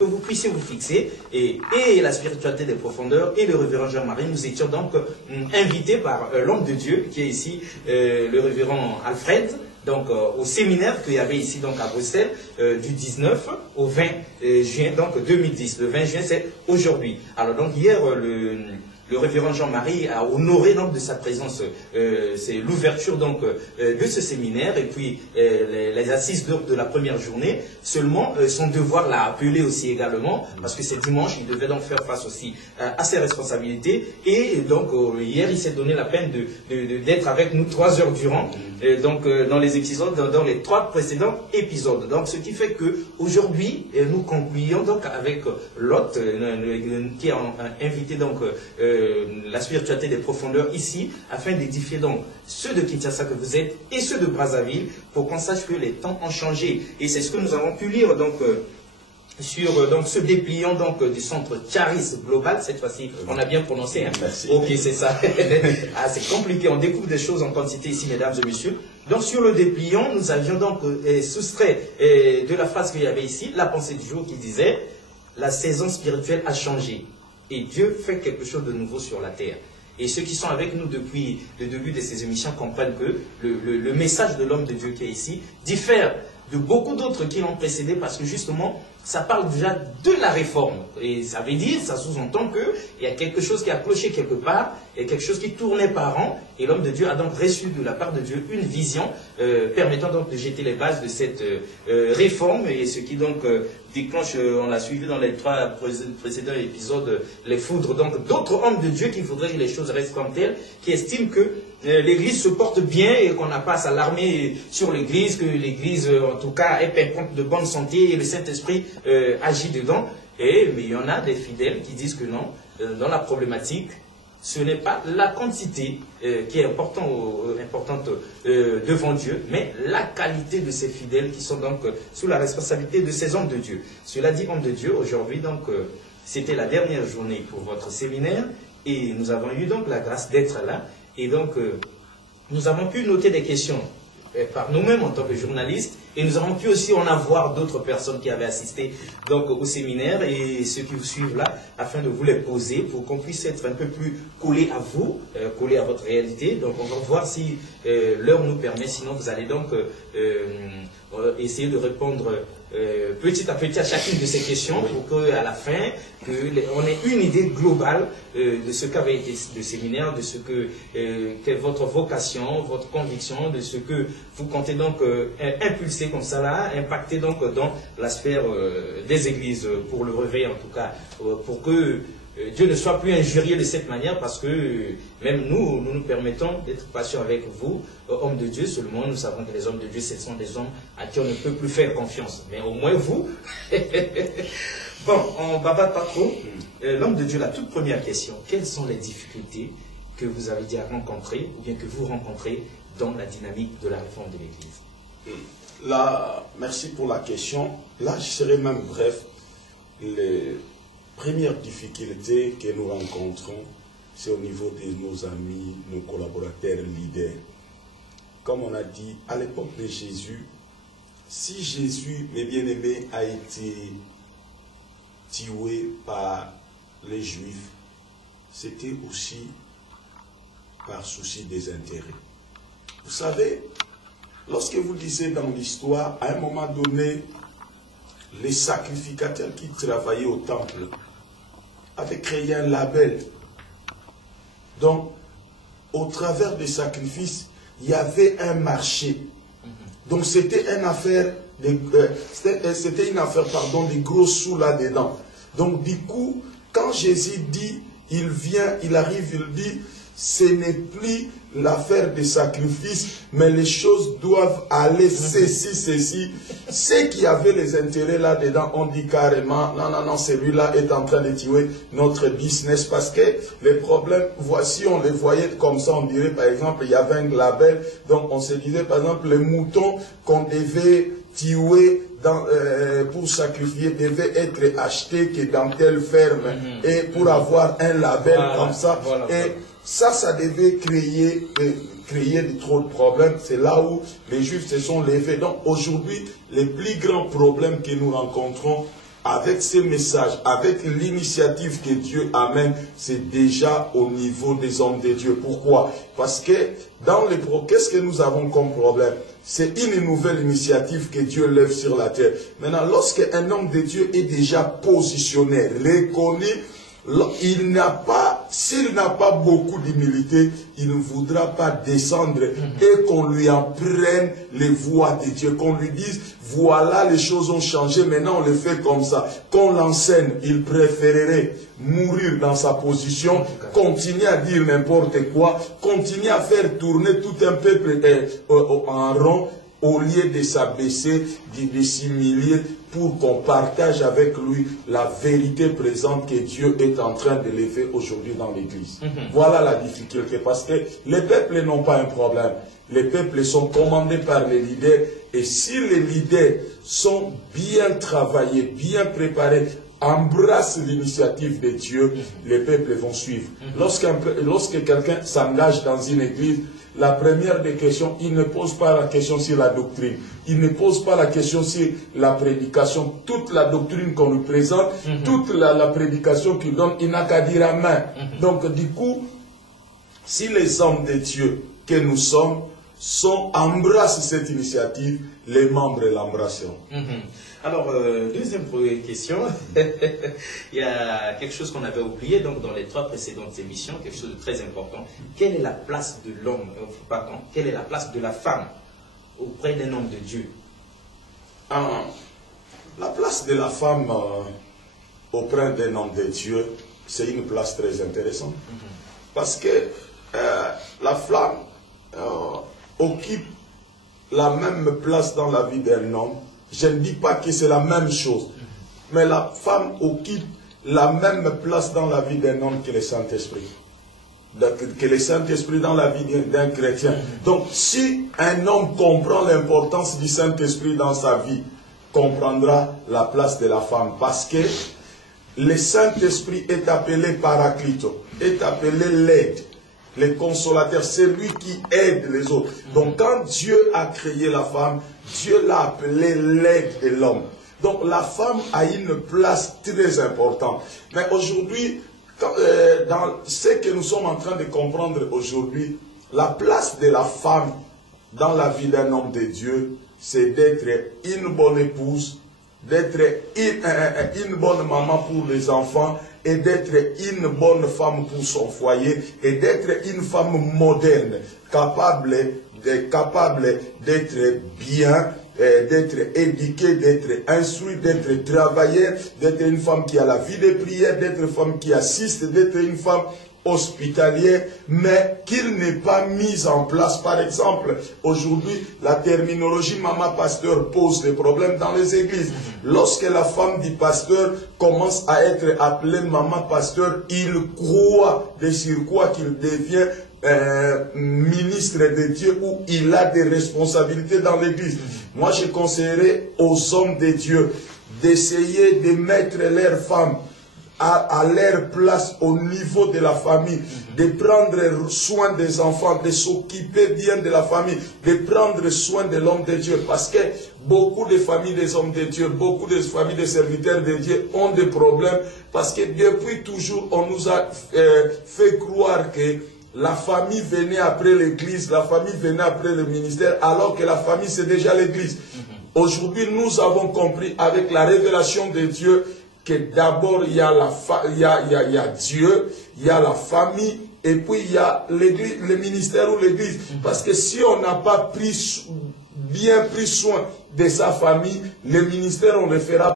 que vous puissiez vous fixer, et la spiritualité des profondeurs, et le révérend Jean-Marie, nous étions donc invités par l'homme de Dieu, qui est ici, le révérend Alfred, donc au séminaire qu'il y avait ici donc à Bruxelles, du 19 au 20 juin, donc 2010. Le 20 juin, c'est aujourd'hui. Alors donc hier, le révérend Jean-Marie a honoré donc de sa présence, c'est l'ouverture donc de ce séminaire, et puis les assises de la première journée. Seulement, son devoir l'a appelé aussi également, parce que c'est dimanche, il devait donc faire face aussi à ses responsabilités, et donc hier il s'est donné la peine d'être avec nous 3 heures durant, donc dans les épisodes, dans les 3 précédents épisodes. Donc ce qui fait que aujourd'hui nous concluons donc avec l'hôte qui a invité donc la spiritualité des profondeurs ici, afin d'édifier donc ceux de Kinshasa que vous êtes et ceux de Brazzaville, pour qu'on sache que les temps ont changé. Et c'est ce que nous avons pu lire donc sur donc ce dépliant donc du centre Charis Global. Cette fois-ci, on a bien prononcé. Hein? Merci. Ok, c'est ça. Ah, c'est compliqué. On découvre des choses en quantité ici, mesdames et messieurs. Donc sur le dépliant, nous avions donc soustrait de la phrase qu'il y avait ici, la pensée du jour qui disait « La saison spirituelle a changé. Et Dieu fait quelque chose de nouveau sur la terre. » Et ceux qui sont avec nous depuis le début de ces émissions comprennent que le message de l'homme de Dieu qui est ici diffère de beaucoup d'autres qui l'ont précédé, parce que justement, ça parle déjà de la réforme. Et ça veut dire, ça sous-entend qu'il y a quelque chose qui a cloché quelque part, et quelque chose qui tournait par an, et l'homme de Dieu a donc reçu de la part de Dieu une vision permettant donc de jeter les bases de cette réforme, et ce qui donc déclenche, on l'a suivi dans les 3 précédents épisodes, les foudres donc d'autres hommes de Dieu qui voudraient que les choses restent comme telles, qui estiment que l'Église se porte bien et qu'on n'a pas à s'alarmer sur l'Église, que l'Église en tout cas est de bonne santé et le Saint-Esprit agit dedans. Mais il y en a des fidèles qui disent que non, dans la problématique, ce n'est pas la quantité qui est importante devant Dieu, mais la qualité de ces fidèles qui sont donc sous la responsabilité de ces hommes de Dieu. Cela dit, hommes de Dieu, aujourd'hui donc c'était la dernière journée pour votre séminaire, et nous avons eu donc la grâce d'être là, et donc nous avons pu noter des questions par nous-mêmes en tant que journalistes, et nous avons pu aussi en avoir d'autres personnes qui avaient assisté donc au séminaire, et ceux qui vous suivent là, afin de vous les poser pour qu'on puisse être un peu plus collés à vous, collés à votre réalité. Donc on va voir si l'heure nous permet, sinon vous allez donc essayer de répondre petit à petit à chacune de ces questions, pour qu'à la fin, on ait une idée globale de ce qu'avait été le séminaire, de ce qu'est votre vocation, votre conviction, de ce que vous comptez donc impulser comme ça là, impacter donc dans la sphère des églises, pour le réveil en tout cas, pour que Dieu ne soit plus injurié de cette manière, parce que même nous nous permettons d'être patients avec vous, hommes de Dieu. Seulement nous savons que les hommes de Dieu, ce sont des hommes à qui on ne peut plus faire confiance. Mais au moins vous. Bon, on ne bavard pas trop. L'homme de Dieu, la toute première question: quelles sont les difficultés que vous avez déjà rencontrées, ou bien que vous rencontrez dans la dynamique de la réforme de l'Église? Là, merci pour la question. Là, je serai même bref. Les premières difficultés que nous rencontrons, c'est au niveau de nos amis, nos collaborateurs, leaders. Comme on a dit, à l'époque de Jésus, si Jésus, mes bien-aimés, a été tué par les Juifs, c'était aussi par souci des intérêts. Vous savez, lorsque vous lisez dans l'histoire, à un moment donné, les sacrificateurs qui travaillaient au temple avaient créé un label. Donc, au travers des sacrifices, il y avait un marché. Donc, c'était une affaire, de gros sous là-dedans. Donc, du coup, quand Jésus dit, il arrive, il dit, ce n'est plus l'affaire des sacrifices, mais les choses doivent aller ceci. Ceux qui avaient les intérêts là-dedans ont dit carrément, non, celui-là est en train de tuer notre business, parce que les problèmes, voici, on les voyait comme ça, on dirait par exemple, il y avait un label, donc on se disait par exemple, les moutons qu'on devait tuer pour sacrifier devaient être achetés que dans telle ferme, et pour avoir un label comme ça, et ça devait créer de trop de problèmes. C'est là où les Juifs se sont levés. Donc aujourd'hui, les plus grands problèmes que nous rencontrons avec ces messages, avec l'initiative que Dieu amène, c'est déjà au niveau des hommes de Dieu. Pourquoi? Parce que dans les qu'est-ce que nous avons comme problème? C'est une nouvelle initiative que Dieu lève sur la terre. Maintenant, lorsque un homme de Dieu est déjà positionné, reconnu, il n'a pas, s'il n'a pas beaucoup d'humilité, il ne voudra pas descendre et qu'on lui apprenne les voies de Dieu, qu'on lui dise, voilà, les choses ont changé, maintenant on le fait comme ça. Qu'on l'enseigne, il préférerait mourir dans sa position, continuer à dire n'importe quoi, continuer à faire tourner tout un peuple en rond, au lieu de s'abaisser, de s'humilier, pour qu'on partage avec lui la vérité présente que Dieu est en train de lever aujourd'hui dans l'Église. Voilà la difficulté, parce que les peuples n'ont pas un problème. Les peuples sont commandés par les leaders, et si les leaders sont bien travaillés, bien préparés, embrassent l'initiative de Dieu, les peuples vont suivre. Lorsque quelqu'un s'engage dans une église, la première des questions, il ne pose pas la question sur la doctrine. Il ne pose pas la question sur la prédication. Toute la doctrine qu'on lui présente, toute la prédication qu'il donne, il n'a qu'à dire amen. Donc du coup, si les hommes de Dieu que nous sommes, embrassent cette initiative, les membres l'embrasseront. Alors, deuxième question, il y a quelque chose qu'on avait oublié donc, dans les 3 précédentes émissions, quelque chose de très important. Quelle est la place de l'homme, quelle est la place de la femme auprès d'un homme de Dieu? La place de la femme auprès d'un homme de Dieu, c'est une place très intéressante. Parce que la femme occupe la même place dans la vie d'un homme. Je ne dis pas que c'est la même chose, mais la femme occupe la même place dans la vie d'un homme que le Saint-Esprit. Que le Saint-Esprit dans la vie d'un chrétien. Donc, si un homme comprend l'importance du Saint-Esprit dans sa vie, comprendra la place de la femme. Parce que le Saint-Esprit est appelé Paraclito, est appelé l'aide. Le consolateur, c'est lui qui aide les autres. Donc quand Dieu a créé la femme, Dieu l'a appelée l'aide de l'homme. Donc la femme a une place très importante. Mais aujourd'hui, dans ce que nous sommes en train de comprendre aujourd'hui, la place de la femme dans la vie d'un homme de Dieu, c'est d'être une bonne épouse, d'être une bonne maman pour les enfants, et d'être une bonne femme pour son foyer, et d'être une femme moderne, capable d'être bien, d'être éduquée, d'être instruite, d'être travailleur, d'être une femme qui a la vie de prière, d'être une femme qui assiste, d'être une femme hospitalière, mais qu'il n'est pas mis en place. Par exemple, aujourd'hui, la terminologie maman pasteur pose des problèmes dans les églises. Lorsque la femme du pasteur commence à être appelée maman pasteur, il croit de surcroît qu'il devient ministre de Dieu, où il a des responsabilités dans l'église. Moi, je conseillerais aux hommes de Dieu d'essayer de mettre leurs femmes à leur place au niveau de la famille, de prendre soin des enfants, de s'occuper bien de la famille, de prendre soin de l'homme de Dieu. Parce que beaucoup de familles des hommes de Dieu, beaucoup de familles des serviteurs de Dieu ont des problèmes, parce que depuis toujours, on nous a fait croire que la famille venait après l'église, la famille venait après le ministère, alors que la famille c'est déjà l'église. Aujourd'hui, nous avons compris avec la révélation de Dieu que d'abord il y a Dieu, il y a la famille, et puis il y a le ministère ou l'église. Parce que si on n'a pas bien pris soin de sa famille, le ministère on le fera